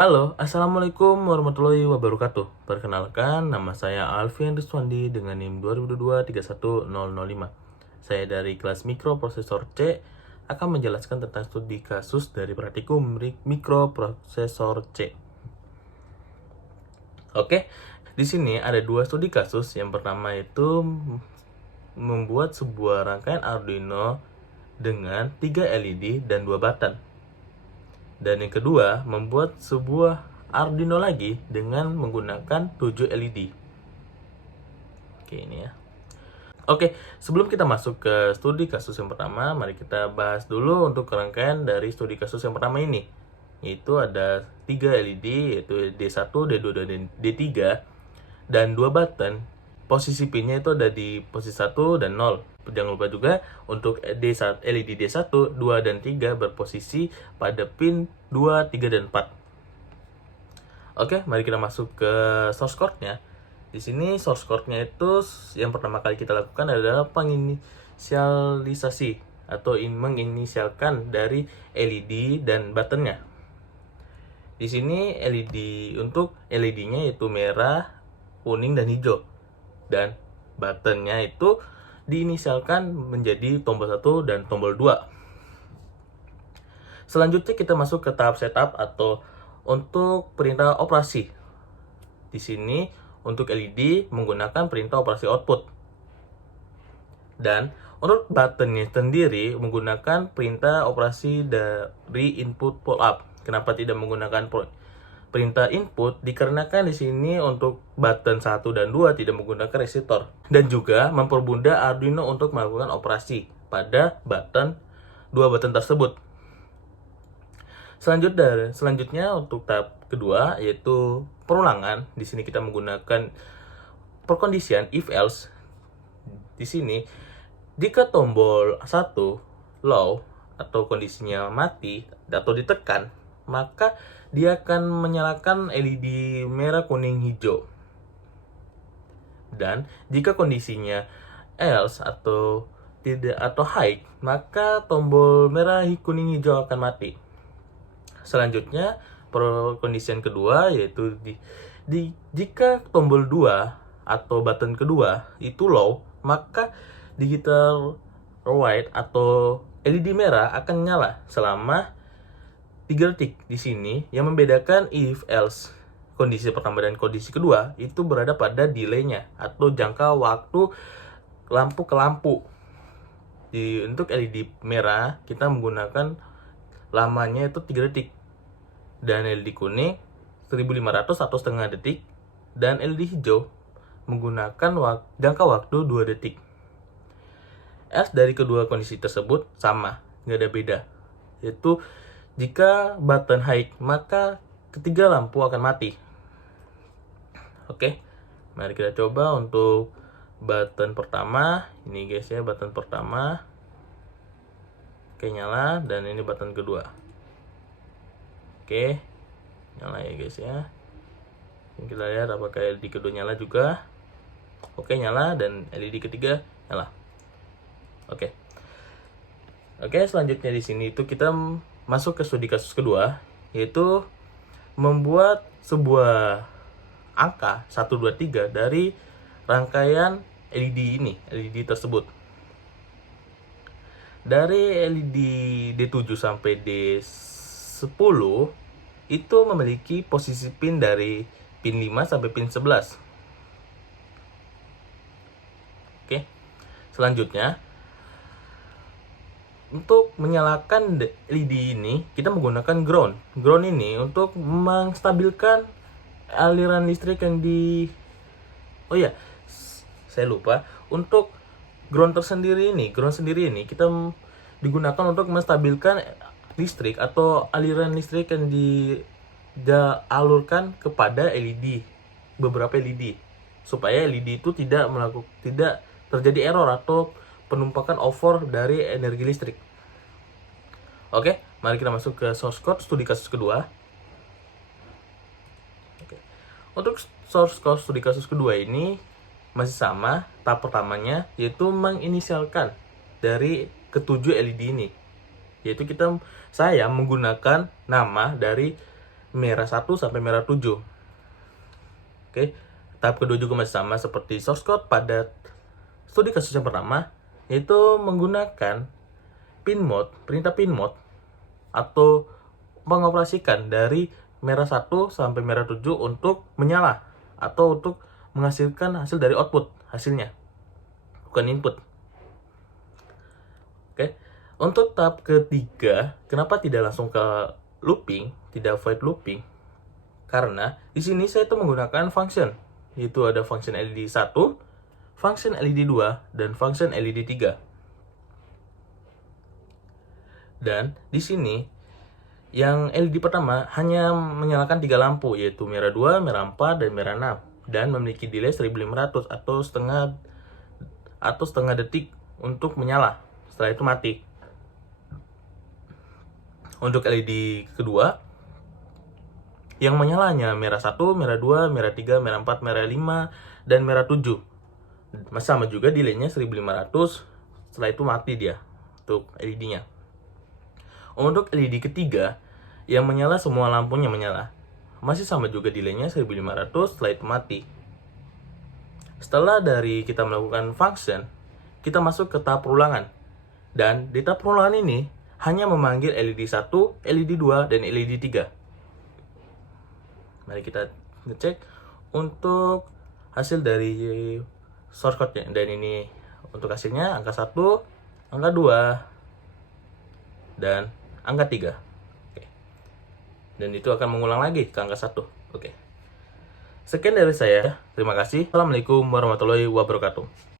Halo, Assalamualaikum warahmatullahi wabarakatuh. Perkenalkan, nama saya Alfian Rizwandi dengan NIM 2022-31005. Saya dari kelas Mikroprosesor C akan menjelaskan tentang studi kasus dari praktikum Mikroprosesor C. Oke, di sini ada dua studi kasus. Yang pertama itu membuat sebuah rangkaian Arduino dengan 3 LED dan 2 button. Dan yang kedua, membuat sebuah Arduino lagi dengan menggunakan 7 LED. Oke, ini ya. Oke, sebelum kita masuk ke studi kasus yang pertama, mari kita bahas dulu untuk rangkaian dari studi kasus yang pertama ini. Yaitu ada 3 LED, yaitu D1, D2, dan D3. Dan 2 button, posisi pinnya itu ada di posisi 1 dan 0. Jangan lupa juga untuk LED D1, 2, dan 3 berposisi pada pin 2, 3, dan 4. Oke, mari kita masuk ke source code-nya. Di sini source code-nya itu yang pertama kali kita lakukan adalah penginisialisasi atau menginisialkan dari LED dan button-nya. Di sini untuk LED-nya yaitu merah, kuning, dan hijau. Dan button-nya itu diinisialkan menjadi tombol 1 dan tombol 2. Selanjutnya kita masuk ke tahap setup atau untuk perintah operasi. Di sini untuk LED menggunakan perintah operasi output. Dan untuk buttonnya sendiri menggunakan perintah operasi dari input pull up. Kenapa tidak menggunakan perintah input? Dikarenakan di sini untuk button 1 dan 2 tidak menggunakan resistor dan juga mempermudah Arduino untuk melakukan operasi pada dua button tersebut. Selanjutnya untuk tahap kedua yaitu perulangan. Di sini kita menggunakan perkondisian if else. Di sini jika tombol 1 low atau kondisinya mati atau ditekan, maka dia akan menyalakan LED merah, kuning, hijau. Dan jika kondisinya else atau high, maka tombol merah, kuning, hijau akan mati. Selanjutnya, kondisi kedua yaitu jika tombol 2 atau button kedua itu low, maka digital white atau LED merah akan nyala selama 3 detik. Di sini yang membedakan if else kondisi pertama dan kondisi kedua itu berada pada delay-nya atau jangka waktu lampu ke lampu. Untuk LED merah kita menggunakan lamanya itu 3 detik. Dan LED kuning 1500 atau setengah detik. Dan LED hijau menggunakan jangka waktu 2 detik. Else dari kedua kondisi tersebut sama, nggak ada beda. Yaitu jika button high, maka ketiga lampu akan mati. Oke, mari kita coba untuk button pertama. Ini guys ya, button pertama. Oke, nyala. Dan ini button kedua. Oke, nyala ya guys ya. Kita lihat apakah LED kedua nyala juga. Oke, nyala. Dan LED ketiga nyala. Oke, selanjutnya di sini itu kita masuk ke studi kasus kedua, yaitu membuat sebuah angka 1, 2, 3 dari rangkaian LED tersebut. Dari LED D7 sampai D10 itu memiliki posisi pin dari pin 5 sampai pin 11. Oke. Selanjutnya, untuk menyalakan LED ini, kita menggunakan ground. Ground ini untuk menstabilkan aliran listrik yang Oh ya, saya lupa. Untuk ground sendiri ini kita digunakan untuk menstabilkan listrik atau aliran listrik yang dialurkan kepada LED, beberapa LED, supaya LED itu tidak terjadi error atau penumpakan over dari energi listrik. Oke, mari kita masuk ke source code studi kasus kedua. Oke. Untuk source code studi kasus kedua ini masih sama, tahap pertamanya yaitu menginisialkan dari ketujuh LED ini. Yaitu saya menggunakan nama dari merah 1 sampai merah 7. Oke, tahap kedua juga masih sama seperti source code pada studi kasus yang pertama, yaitu menggunakan pin mode, perintah pin mode, atau mengoperasikan dari merah 1 sampai merah 7 untuk menyala, atau untuk menghasilkan hasil dari output, hasilnya, bukan input. Oke, untuk tahap ketiga, kenapa tidak langsung ke looping, tidak void looping? Karena di sini saya tuh menggunakan function, yaitu ada function LED 1, function LED 2, dan function LED 3. Dan di sini yang LED pertama hanya menyalakan 3 lampu, yaitu merah 2, merah 4, dan merah 6, dan memiliki delay 1500 atau setengah detik untuk menyala. Setelah itu mati. Untuk LED kedua, yang menyalanya merah 1, merah 2, merah 3, merah 4, merah 5, dan merah 7. Sama juga delaynya 1500, setelah itu mati dia untuk LED-nya. Untuk LED ketiga, yang menyala semua lampunya menyala. Masih sama juga delaynya 1500, setelah itu mati. Setelah dari kita melakukan function, kita masuk ke tahap perulangan. Dan di tahap perulangan ini, hanya memanggil LED 1, LED 2, dan LED 3. Mari kita ngecek untuk hasil dari source code-nya. Dan ini untuk hasilnya angka 1, angka 2, dan angka 3. Oke. Dan itu akan mengulang lagi ke angka 1. Oke. Sekian dari saya. Terima kasih. Assalamualaikum warahmatullahi wabarakatuh.